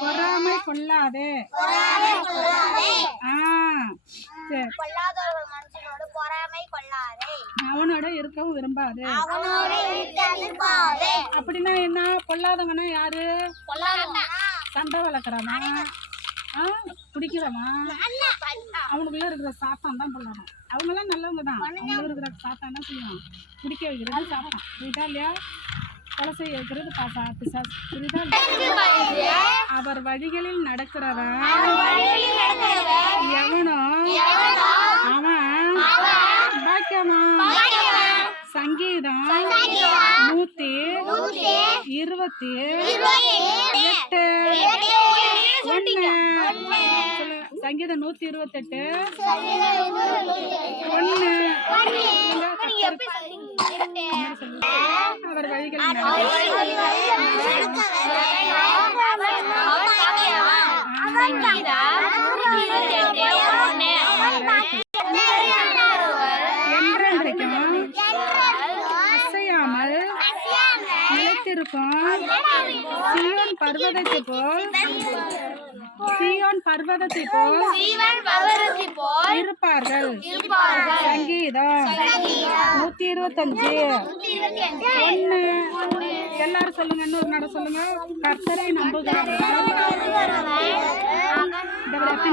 பொறாமை கொள்ளாதே. அவனோட இருக்கவும் விரும்பாதே. அப்படின்னா என்ன? பொல்லாதவனா யாரு? சண்டை வளர்க்குறவா, குடிக்கிறவா, அவனுக்குள்ள இருக்கிற சாத்தான் தான் பொல்லாதவன். அவங்கெல்லாம் நல்லவங்க தான். அவங்களும் இருக்கிற சாத்தான் என்ன செய்யும்? குடிக்க வைக்கிறது சாத்தான். புரியுதா இல்லையா? கொலை செய்ய வைக்கிறது பிசாசு. புரியுதா? அவர் வழிகளில் நடக்கிறவன் எவனோ அவன் பாக்கியவான். சங்கீதம் 128:1. சங்கீதம் 128:1. அவர் வழிகளில் அசையாமல் நிலைத்திருக்கும் சீயோன் பர்வதத்தை போல் இருப்பார்கள். சங்கீதம் 125:1. எல்லாரும் சொல்லுங்க. இன்னொரு நட சொல்லுங்க. கர்த்தரை நம்புகிறவர்கள்